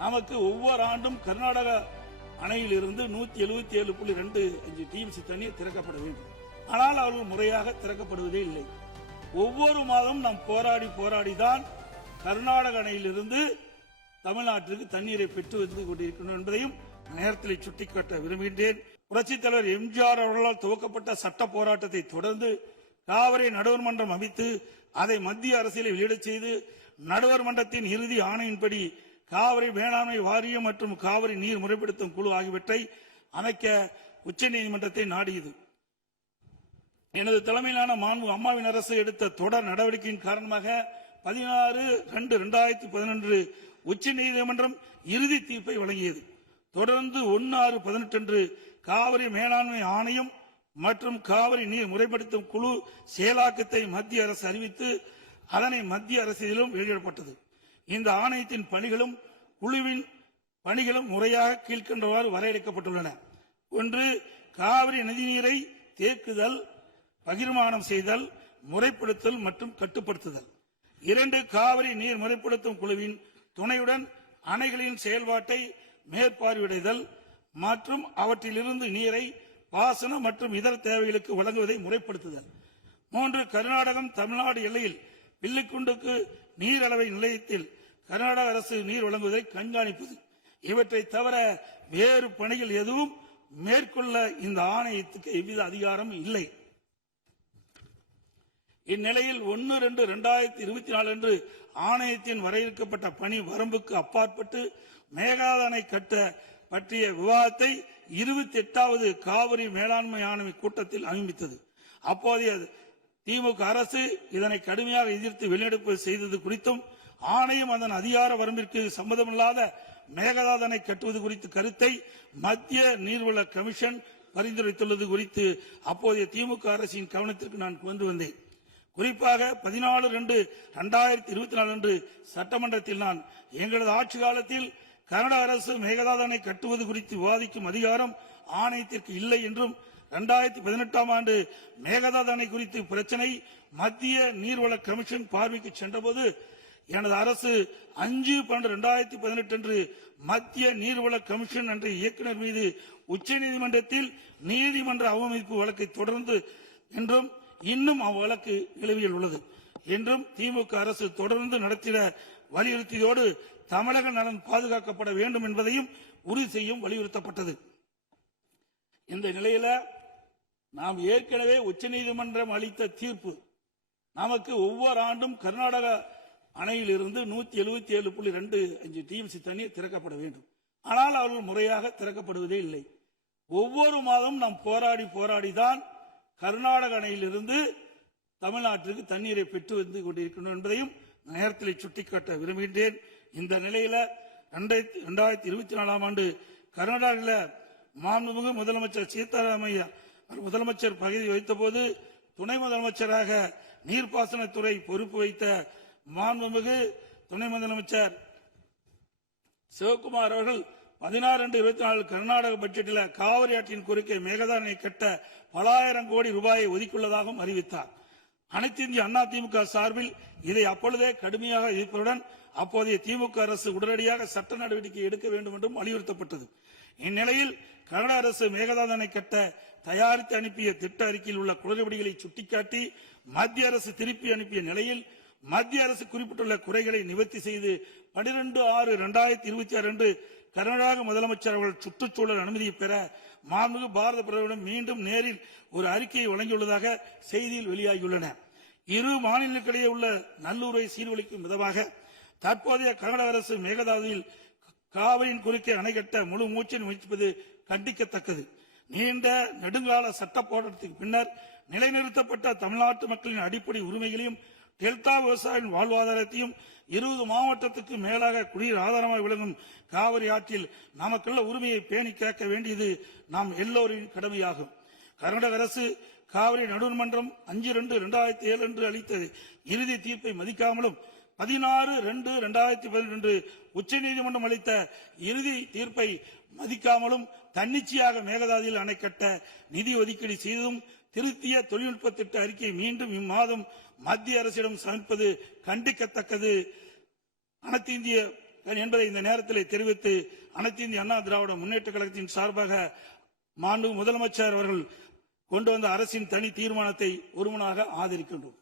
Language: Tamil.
நமக்கு ஒவ்வொரு ஆண்டும் கர்நாடக அணையில் இருந்து 177.25 டிஎம்சி தண்ணீர் திறக்கப்பட வேண்டும். ஆனால் அவர்கள் முறையாக திறக்கப்படுவதே இல்லை. ஒவ்வொரு மாதம் நாம் போராடிதான் கர்நாடக அணையிலிருந்து தமிழ்நாட்டிற்கு தண்ணீரை பெற்று வந்து கொண்டிருக்கிறோம் என்பதையும் நேரத்தில் சுட்டிக்காட்ட விரும்புகின்றேன். புரட்சித் தலைவர் எம்ஜிஆர் அவர்களால் துவக்கப்பட்ட சட்ட போராட்டத்தை தொடர்ந்து காவிரி நடுவர் மன்றம் அமைத்து அதை மத்திய அரசியலை வெளியிடச் செய்து நடுவர் மன்றத்தின் இறுதி ஆணையின்படி காவிரி மேலாண்மை வாரியம் மற்றும் காவிரி நீர் முறைப்படுத்தும் குழு ஆகியவற்றை அமைக்க உச்சநீதிமன்றத்தை நாடியது. எனது தலைமையிலான மாண்பு அம்மாவின் அரசு எடுத்த தொடர் நடவடிக்கையின் காரணமாக 16/2/2011 உச்சநீதிமன்றம் இறுதி தீர்ப்பை வழங்கியது. தொடர்ந்து 1/6/18 காவிரி மேலாண்மை ஆணையம் மற்றும் காவிரி நீர் முறைப்படுத்தும் குழு செயலாக்கத்தை மத்திய அரசு அறிவித்து அதனை மத்திய அரசிலும் வெளியிடப்பட்டது. இந்த ஆணையத்தின் பணிகளும் குழுவின் பணிகளும் முறையாக கீழ்கண்டவாறு வரையறுக்கப்பட்டுள்ளன. 1. காவிரி நதிநீரை தேக்குதல், பகிர்மானம் செய்தல், முறைப்படுத்தல் மற்றும் கட்டுப்படுத்துதல். 2. காவிரி நீர் முறைப்படுத்தும் குழுவின் துணையுடன் அணைகளின் செயல்பாட்டை மேற்பார்வையிடுதல் மற்றும் அவற்றிலிருந்து நீரை பாசன மற்றும் இதர தேவைகளுக்கு வழங்குவதை முறைப்படுத்துதல். 3. கர்நாடகம் தமிழ்நாடு எல்லையில் வில்லிக்குண்டுக்கு நீர் அளவை நிலையத்தில் கர்நாடக அரசு நீர் வழங்குவதை கண்காணிப்பது. இவற்றை தவிர வேறு பணிகள் எதுவும் மேற்கொள்ள இந்த ஆணையத்துக்கு எவ்வித அதிகாரம் இல்லை. இந்நிலையில் 1/2/2024 அன்று ஆணையத்தின் வரையறுக்கப்பட்ட பணி வரம்புக்கு அப்பாற்பட்டு மேகதாது அணை கட்ட பற்றிய விவாதத்தை 28வது காவிரி மேலாண்மை ஆணைய கூட்டத்தில் அறிவித்தது. அப்போதைய திமுக அரசு இதனை கடுமையாக எதிர்த்து வெளிநடப்பு செய்தது குறித்தும் ஆணையம் அதன் அதிகார வரம்பிற்கு சம்பந்தமில்லாத மேகதாது அணை கட்டுவது குறித்த கருத்தை மத்திய நீர்வள கமிஷன் பரிந்துரைத்துள்ளது குறித்து அப்போதைய திமுக அரசின் கவனத்திற்கு நான் கொண்டு வந்தேன். குறிப்பாக 14/2/2024 அன்று சட்டமன்றத்தில் நான் எங்களது ஆட்சி காலத்தில் கர்நாடக அரசு மேகதாது அணை கட்டுவது குறித்து விவாதிக்கும் அதிகாரம் ஆணையத்திற்கு இல்லை என்றும் 2018ஆம் ஆண்டு மேகதாது அணை குறித்து பிரச்சனை மத்திய நீர்வள கமிஷன் பார்வைக்கு சென்றபோது எனது அரசு 5/12/2018 அன்று மத்திய நீர்வள கமிஷன் என்ற இயக்குநர் மீது உச்சநீதிமன்றத்தில் நீதிமன்ற அவமதிப்பு வழக்கை தொடர்ந்து என்றும் இன்னும் அவ்வழக்கு நிலுவையில் உள்ளது என்றும் திமுக அரசு தொடர்ந்து நடத்திட வலியுறுத்தியதோடு தமிழக நலன் பாதுகாக்கப்பட வேண்டும் என்பதையும் உறுதி செய்யும் வலியுறுத்தப்பட்டது. இந்த நிலையில நாம் ஏற்கனவே உச்சநீதிமன்றம் அளித்த தீர்ப்பு நமக்கு ஒவ்வொரு ஆண்டும் கர்நாடக அணையில் இருந்து 177.25 டிஎம்சி தண்ணீர் திறக்கப்பட வேண்டும். ஆனால் அவர்கள் முறையாக திறக்கப்படுவதே இல்லை. ஒவ்வொரு மாதம் நாம் போராடிதான் கர்நாடக அணையிலிருந்து தமிழ்நாட்டிற்கு தண்ணீரை பெற்று வந்து கொண்டிருக்கிறோம் என்பதையும் நேரத்தில் சுட்டிக்காட்ட விரும்புகின்றேன். இந்த நிலையில 2024ஆம் ஆண்டு கர்நாடகாவில் மாண்புமிகு முதலமைச்சர் சீதாராமையா முதலமைச்சர் பதவி வைத்த போது துணை முதலமைச்சராக நீர்ப்பாசனத்துறை பொறுப்பு வைத்த மாண்புமிகு துணை முதலமைச்சர் சிவகுமார் அவர்கள் 16/2/24 கர்நாடக பட்ஜெட்டில் காவிரி ஆற்றின் குறுக்கே மேகதாது அணை கட்ட பல ஆயிரம் கோடி ரூபாயை ஒதுக்கியுள்ளதாகவும் அறிவித்தார். அனைத்து இந்திய அண்ணா திமுக சார்பில் இதை அப்பொழுதே கடுமையாக எதிர்ப்பதுடன் அப்போதைய திமுக அரசு உடனடியாக சட்ட நடவடிக்கை எடுக்க வேண்டும் என்றும் வலியுறுத்தப்பட்டது. இந்நிலையில் கர்நாடக அரசு மேகதாது அணை கட்ட தயாரித்து அனுப்பிய திட்ட அறிக்கையில் உள்ள குளறுபடிகளை சுட்டிக்காட்டி மத்திய அரசு திருப்பி அனுப்பிய நிலையில் மத்திய அரசு குறிப்பிட்டுள்ள குறைகளை நிவர்த்தி செய்து 12/6/2026 அன்று கர்நாடக முதலமைச்சர் அவர்கள் சுற்றுச்சூழல் அனுமதியை பெற மாண்புமிகு பாரத பிரதமரிடம் மீண்டும் நேரில் ஒரு அறிக்கையை வழங்கியுள்ளதாக செய்தியில் வெளியாகியுள்ளன. இரு மாநிலங்களுக்கிடையே உள்ள நல்லுறவை சீர்குலைக்கும் விதமாக தற்போதைய கர்நாடக அரசு மேகதாதுவில் காவிரியின் குறுக்கே அணை கட்ட முழு மூச்சில் முயற்சிப்பது கண்டிக்கத்தக்கது. நீண்ட நெடுங்கால சட்ட போராட்டத்துக்கு பின்னர் நிலைநிறுத்தப்பட்ட தமிழ்நாட்டு மக்களின் அடிப்படை உரிமைகளையும் டெல்டா விவசாயிகளின் வாழ்வாதாரத்தையும் 20 மாவட்டத்துக்கு மேலாக குடிநீர் ஆதாரமாக விளங்கும் காவிரி ஆற்றில் நமக்குள்ள உரிமையை பேணி காக்க வேண்டியது நாம் எல்லோரின் கடமையாகும். கர்நாடக அரசு காவிரி நடுவர் மன்றம் 5/2/2007 அன்று அளித்த இறுதி தீர்ப்பை மதிக்காமலும் 16/2/2012 அன்று உச்சநீதிமன்றம் அளித்த இறுதி தீர்ப்பை மதிக்காமலும் தன்னிச்சையாக மேகதாதுவில் அணை கட்ட நிதி ஒதுக்கீடு செய்ததும் திருத்திய தொழில்நுட்ப திட்ட அறிக்கை மீண்டும் இம்மாதம் மத்திய அரசிடம் சமர்ப்பது கண்டிக்கத்தக்கது. அனைத்து இந்திய என்பதை இந்த நேரத்தில் தெரிவித்து அனைத்து இந்திய அண்ணா திராவிட முன்னேற்ற கழகத்தின் சார்பாக மாண்பு முதலமைச்சர் அவர்கள் கொண்டு வந்த அரசின் தனி தீர்மானத்தை ஒருமனாக ஆதரிக்கின்றோம்.